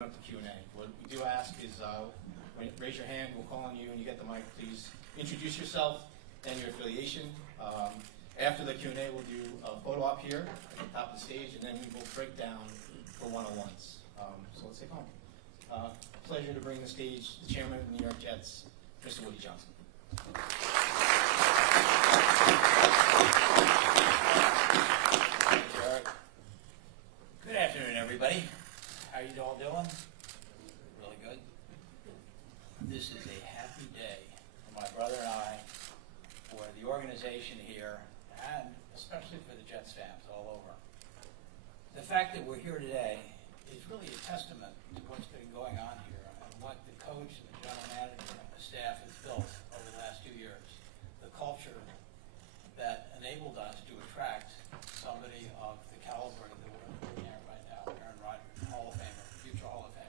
Up to Q&A. What we do ask is raise your hand, we'll call on you, and you get the mic. Please introduce yourself and your affiliation. After the Q&A, we'll do a photo op here at the top of the stage, and then we will break down for one-on-ones. So let's take home. Pleasure to bring the stage the chairman of the New York Jets, Mr. Woody Johnson. Good afternoon, everybody. How you all doing? Really good. This is a happy day for my brother and I, for the organization here, and especially for the Jets fans all over. The fact that we're here today is really a testament to what's been going on here and what the coach and the general manager and the staff has built over the last 2 years. The culture that enabled us to attract somebody of the caliber that we're looking at right now, Aaron Rodgers, Hall of Famer, future Hall of Famer.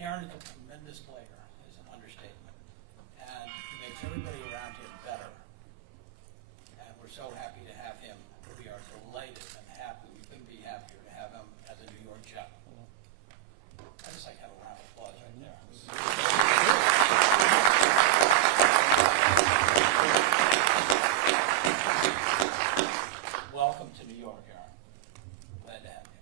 Aaron is a tremendous player, is an understatement, and he makes everybody around him better. And we're so happy to have him. We are delighted and happy. We couldn't be happier to have him as a New York Jet. I just like to have a round of applause right there. Welcome to New York, Aaron. Glad to have you.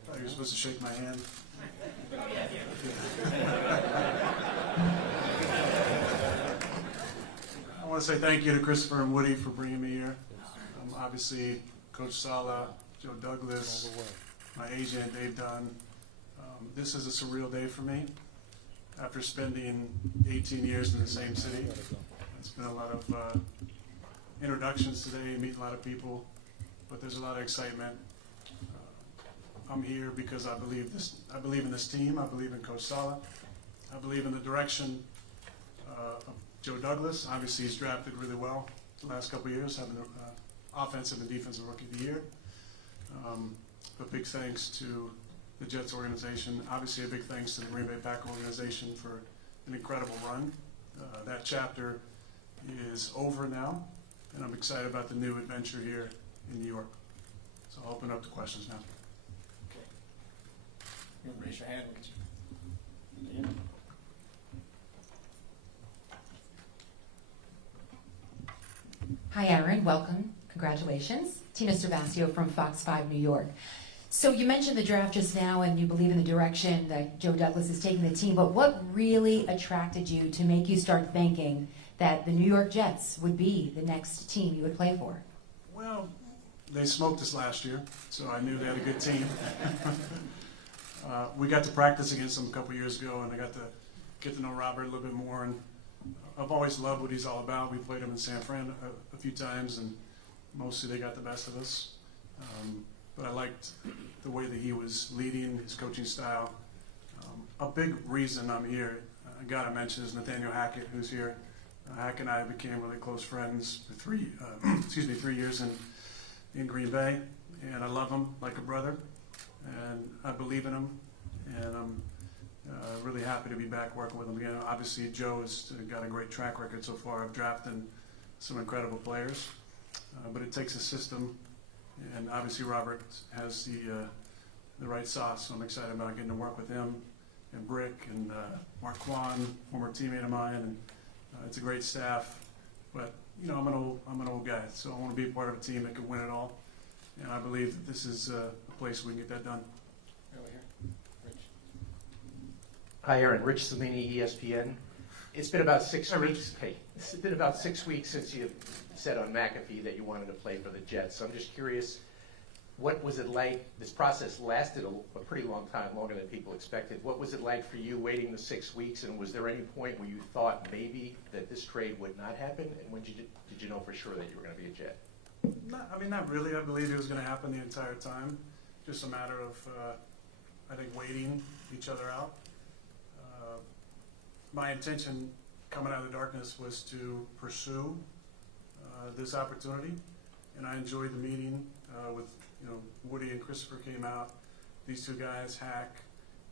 I thought you were supposed to shake my hand. I want to say thank you to Christopher and Woody for bringing me here. Obviously, Coach Sala, Joe Douglas, my agent, Dave Dunn. This is a surreal day for me. After spending 18 years in the same city, it's been a lot of introductions today, meeting a lot of people, but there's a lot of excitement. I'm here because I believe in this team. I believe in Coach Sala. I believe in the direction of Joe Douglas. Obviously, he's drafted really well the last couple of years, having the offensive and defensive rookie of the year. But big thanks to the Jets organization. Obviously, a big thanks to the Green Bay Packers organization for an incredible run. That chapter is over now, and I'm excited about the new adventure here in New York. So I'll open up to questions now. Okay. You raise your hand. Yeah. Hi, Aaron. Welcome. Congratulations. Tina Cervasio from FOX6 New York. So you mentioned the draft just now, and you believe in the direction that Joe Douglas is taking the team, but what really attracted you to make you start thinking that the New York Jets would be the next team you would play for? Well, they smoked us last year, so I knew they had a good team. We got to practice against them a couple years ago, and I got to get to know Robert a little bit more, and I've always loved what he's all about. We played him in San Fran a few times, and mostly they got the best of us. But I liked the way that he was leading, his coaching style. A big reason I'm here, a guy I mentioned is Nathaniel Hackett, who's here. Hack and I became really close friends for 3 years in Green Bay, and I love him like a brother, and I believe in him, and I'm really happy to be back working with him again. Obviously, Joe has got a great track record so far of drafting some incredible players, but it takes a system. And obviously Robert has the right sauce, so I'm excited about getting to work with him and Brick and Mark Kwan, former teammate of mine, and it's a great staff. But you know, I'm an old guy, so I want to be part of a team that can win it all. And I believe that this is a place we can get that done. Over here, Rich. Hi, Aaron. Rich Salini, ESPN. It's been about 6 weeks. Hey, it's been about 6 weeks since you said on McAfee that you wanted to play for the Jets. So I'm just curious, what was it like? This process lasted a pretty long time, longer than people expected. What was it like for you waiting the 6 weeks? And was there any point where you thought maybe that this trade would not happen? And when did you know for sure that you were going to be a Jet? Not really. I believed it was going to happen the entire time. Just a matter of, I think, waiting each other out. My intention coming out of the darkness was to pursue this opportunity, and I enjoyed the meeting with Woody and Christopher came out. These two guys, Hack,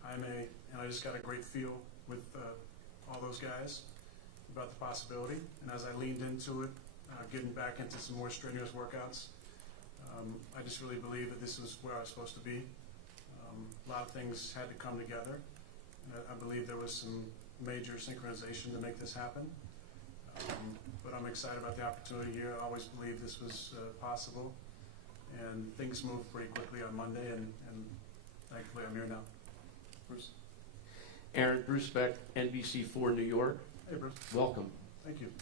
Jaime, and I just got a great feel with all those guys. about the possibility. And as I leaned into it, getting back into some more strenuous workouts, I just really believe that this was where I was supposed to be. A lot of things had to come together, and I believe there was some major synchronization to make this happen. But I'm excited about the opportunity here. I always believed this was possible, and things moved pretty quickly on Monday, and thankfully I'm here now. Bruce. Aaron, Bruce Beck, NBC4 New York. Hey, Bruce. Welcome. Thank you.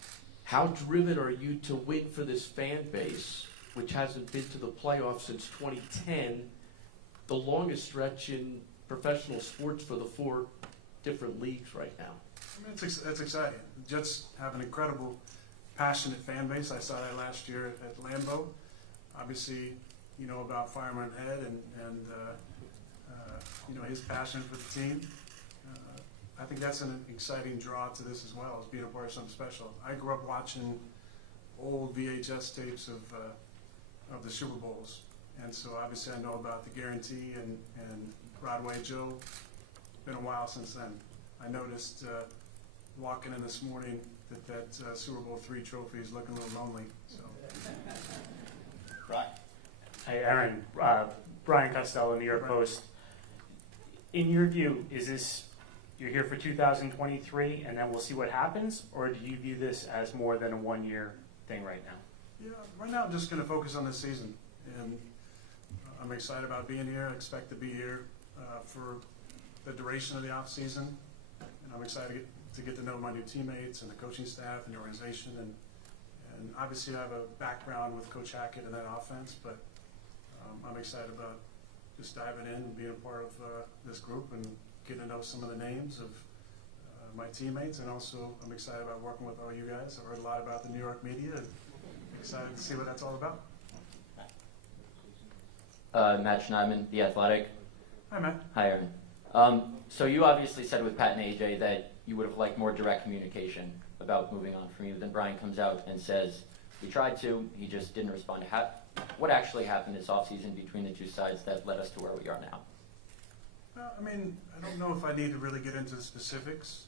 How driven are you to win for this fan base, which hasn't been to the playoffs since 2010, the longest stretch in professional sports for the 4 different leagues right now? I mean, it's exciting. The Jets have an incredible, passionate fan base. I saw that last year at Lambeau. Obviously, you know about Fireman Ed and you know, his passion for the team. I think that's an exciting draw to this as well, as being a part of something special. I grew up watching old VHS tapes of the Super Bowls, and so obviously I know about the guarantee and Broadway Joe. Been a while since then. I noticed walking in this morning that Super Bowl III trophy is looking a little lonely. So. Right. Hey, Aaron. Brian Costello, New York Post. In your view, is this, you're here for 2023 and then we'll see what happens, or do you view this as more than a one-year thing right now? Yeah, right now I'm just going to focus on this season, and I'm excited about being here. I expect to be here for the duration of the off season, and I'm excited to get to know my new teammates and the coaching staff and the organization, and obviously I have a background with Coach Hackett in that offense, but I'm excited about just diving in and being a part of this group and getting to know some of the names of my teammates, and also I'm excited about working with all you guys. I've heard a lot about the New York media, and excited to see what that's all about. Matt Schneidman, The Athletic. Hi, Matt. Hi, Aaron. So you obviously said with Pat and AJ that you would have liked more direct communication about moving on from you. Then Brian comes out and says, we tried to, he just didn't respond. What actually happened this offseason between the two sides that led us to where we are now? I mean, I don't know if I need to really get into the specifics.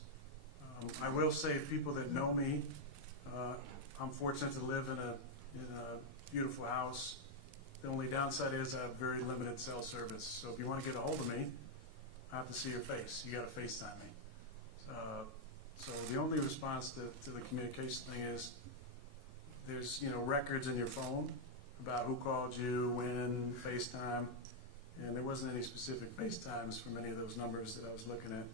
I will say, people that know me, I'm fortunate to live in a beautiful house. The only downside is I have very limited cell service. So if you want to get a hold of me, I have to see your face. You got to FaceTime me. So the only response to the communication thing is there's records in your phone about who called you, when, FaceTime, and there wasn't any specific FaceTimes from any of those numbers that I was looking at.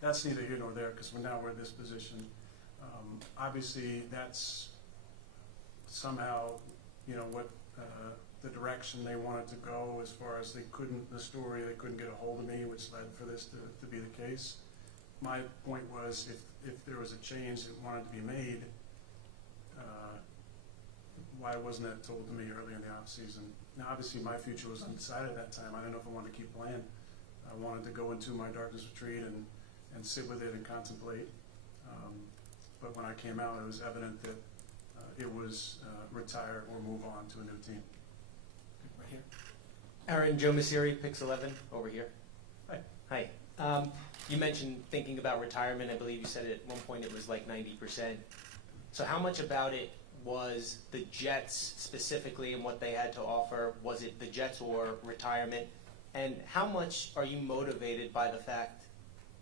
That's neither here nor there, because we're in this position. Obviously, that's somehow what the direction they wanted to go, as far as they couldn't get a hold of me, which led for this to be the case. My point was, if there was a change that wanted to be made, why wasn't that told to me early in the off season? Now, obviously, my future was undecided at that time. I didn't know if I wanted to keep playing. I wanted to go into my darkness retreat and sit with it and contemplate. But when I came out, it was evident that it was retire or move on to a new team. Right here. Aaron, Joe Messeri, Pix 11, over here. Hi. Hi. You mentioned thinking about retirement. I believe you said at one point it was like 90%. So how much about it was the Jets specifically and what they had to offer? Was it the Jets or retirement? And how much are you motivated by the fact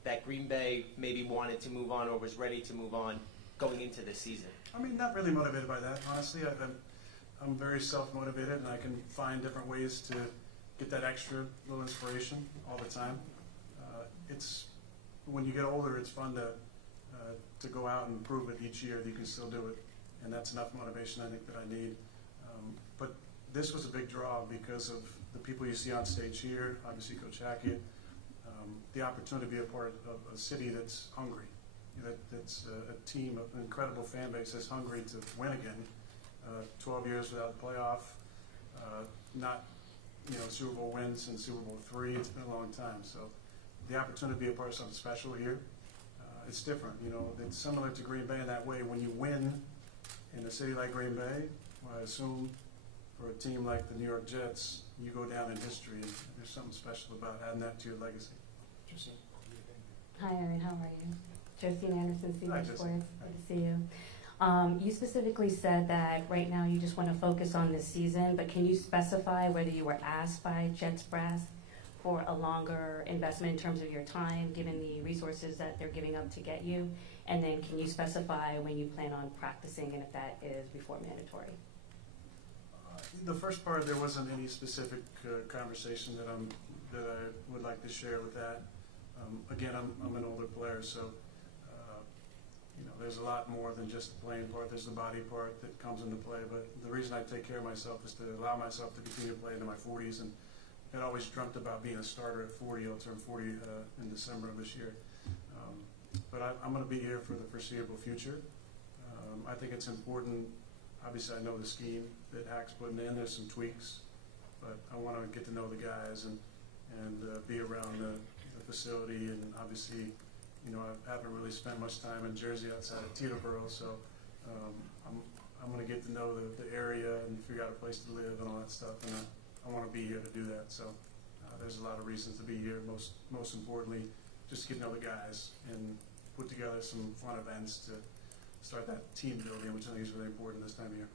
that Green Bay maybe wanted to move on or was ready to move on going into this season? I mean, not really motivated by that, honestly. I'm very self-motivated, and I can find different ways to get that extra little inspiration all the time. It's when you get older, it's fun to go out and prove it each year that you can still do it, and that's enough motivation I think that I need. But this was a big draw because of the people you see on stage here, obviously Coach Hackett, the opportunity to be a part of a city that's hungry, that's a team, an incredible fan base that's hungry to win again. 12 years without the playoff, not Super Bowl wins since Super Bowl III. It's been a long time. So the opportunity to be a part of something special here, it's different. It's similar to Green Bay in that way. When you win in a city like Green Bay, I assume for a team like the New York Jets, you go down in history. There's something special about adding that to your legacy. Hi, Aaron. How are you? Josine Anderson, Hi, Senior Josine. Sports. Good to see you. You specifically said that right now you just want to focus on this season, but can you specify whether you were asked by Jets brass for a longer investment in terms of your time, given the resources that they're giving up to get you? And then can you specify when you plan on practicing and if that is before mandatory? The first part, there wasn't any specific conversation that I would like to share with that. Again, I'm an older player, so there's a lot more than just the playing part. There's the body part that comes into play. But the reason I take care of myself is to allow myself to continue to play into my 40s. And I'd always dreamt about being a starter at 40. I'll turn 40 in December of this year. But I'm going to be here for the foreseeable future. I think it's important. Obviously, I know the scheme that Hack's putting in. There's some tweaks, but I want to get to know the guys and be around the facility. And obviously, I haven't really spent much time in Jersey outside of Teterboro, so I'm going to get to know the area and figure out a place to live and all that stuff. And I want to be here to do that. So there's a lot of reasons to be here. Most importantly, just to get to know the guys and put together some fun events to start that team building, which I think is really important this time of year.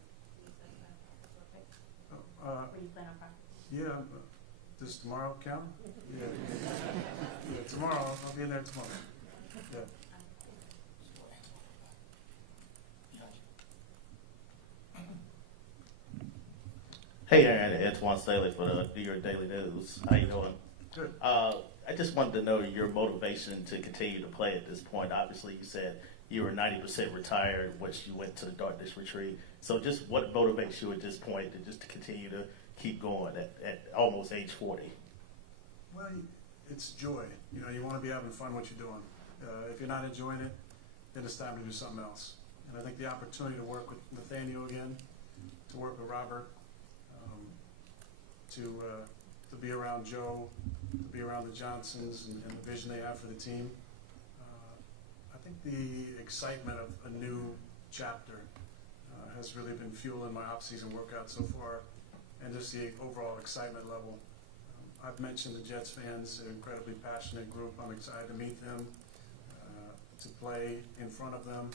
Where do you plan on practice? Yeah, does tomorrow count? Yeah, tomorrow, I'll be in there tomorrow. Yeah. Hey, Aaron, Antoine Staley for the New York Daily News. How you doing? Good. I just wanted to know your motivation to continue to play at this point. Obviously, you said you were 90% retired, which you went to the Darkness Retreat. So just what motivates you at this point to continue to keep going at almost age 40? Well, it's joy. You want to be having fun what you're doing. If you're not enjoying it, then it's time to do something else. And I think the opportunity to work with Nathaniel again, to work with Robert, to be around Joe, to be around the Johnsons and the vision they have for the team. I think the excitement of a new chapter has really been fueling my off-season workout so far, and just the overall excitement level. I've mentioned the Jets fans, an incredibly passionate group. I'm excited to meet them, to play in front of them,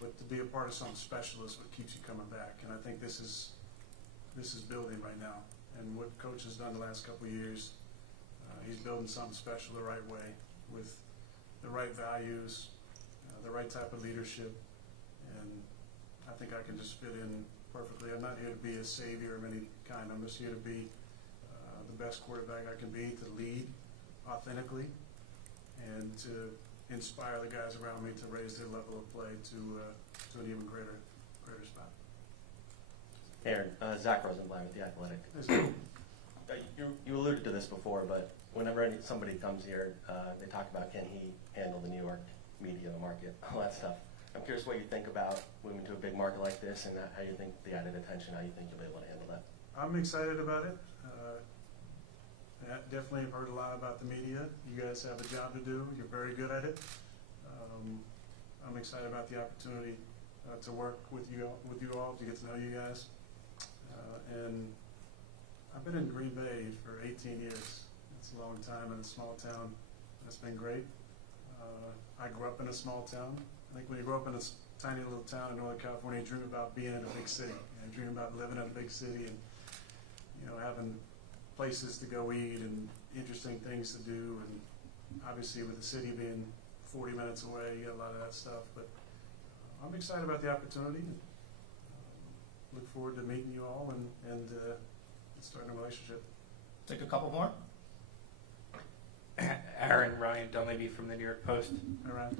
but to be a part of something special is what keeps you coming back. And I think this is building right now. And what Coach has done the last couple of years, he's building something special the right way with the right values, the right type of leadership, and I think I can just fit in perfectly. I'm not here to be a savior of any kind. I'm just here to be the best quarterback I can be, to lead authentically, and to inspire the guys around me to raise their level of play to an even greater spot. Aaron, Zach Rosenblatt with The Athletic. You alluded to this before, but whenever somebody comes here, they talk about can he handle the New York media market, all that stuff. I'm curious what you think about moving to a big market like this and how you think the added attention, how you think you'll be able to handle that. I'm excited about it. I definitely have heard a lot about the media. You guys have a job to do. You're very good at it. I'm excited about the opportunity to work with you all, to get to know you guys. And I've been in Green Bay for 18 years. It's a long time in a small town. It's been great. I grew up in a small town. I think when you grow up in a tiny little town in Northern California, you dream about being in a big city. You dream about living in a big city and having places to go eat and interesting things to do. And obviously with the city being 40 minutes away, you got a lot of that stuff. But I'm excited about the opportunity. Look forward to meeting you all and starting a relationship. Take a couple more. Aaron, Ryan Dunleavy from the New York Post. All right.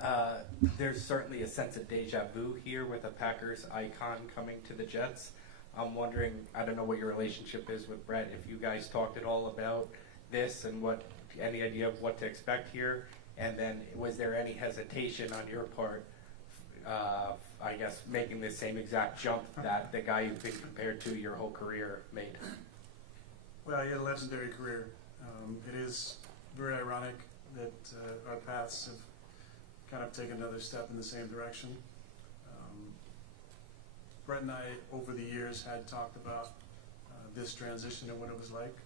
Hi. There's certainly a sense of deja vu here with a Packers icon coming to the Jets. I'm wondering, I don't know what your relationship is with Brett, if you guys talked at all about this and any idea of what to expect here, and then was there any hesitation on your part, I guess, making the same exact jump that the guy you've been compared to your whole career made? Well, he had a legendary career. It is very ironic that our paths have kind of taken another step in the same direction. Brett and I, over the years, had talked about this transition and what it was like.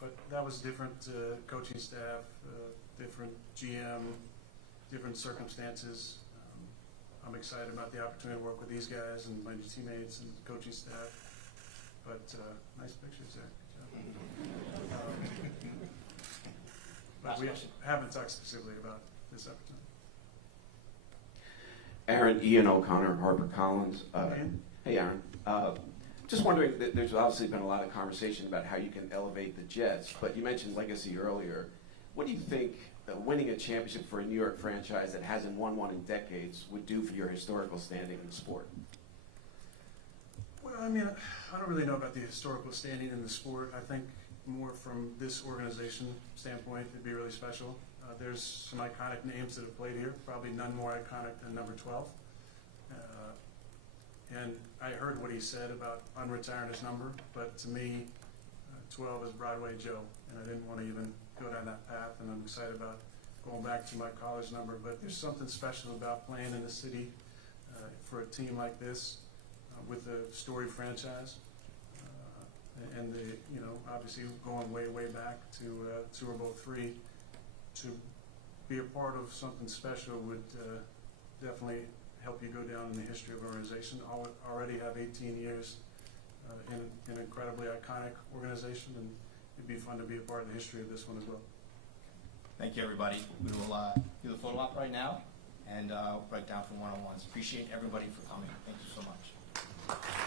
But that was different coaching staff, different GM, different circumstances. I'm excited about the opportunity to work with these guys and my teammates and coaching staff. But nice pictures there. Good job. But we haven't talked specifically about this opportunity. Aaron, Ian O'Connor, HarperCollins. Ian? Hey, Aaron. Just wondering, there's obviously been a lot of conversation about how you can elevate the Jets, but you mentioned legacy earlier. What do you think winning a championship for a New York franchise that hasn't won one in decades would do for your historical standing in the sport? Well, I mean, I don't really know about the historical standing in the sport. I think more from this organization standpoint, it'd be really special. There's some iconic names that have played here, probably none more iconic than number 12. And I heard what he said about unretiring his number, but to me, 12 is Broadway Joe, and I didn't want to even go down that path, and I'm excited about going back to my college number. But there's something special about playing in the city for a team like this with a storied franchise, and obviously going way back to Super Bowl III. To be a part of something special would definitely help you go down in the history of an organization. Already have 18 years in an incredibly iconic organization, and it'd be fun to be a part of the history of this one as well. Thank you, everybody. We will do the photo op right now and break down for one-on-ones. Appreciate everybody for coming. Thank you so much.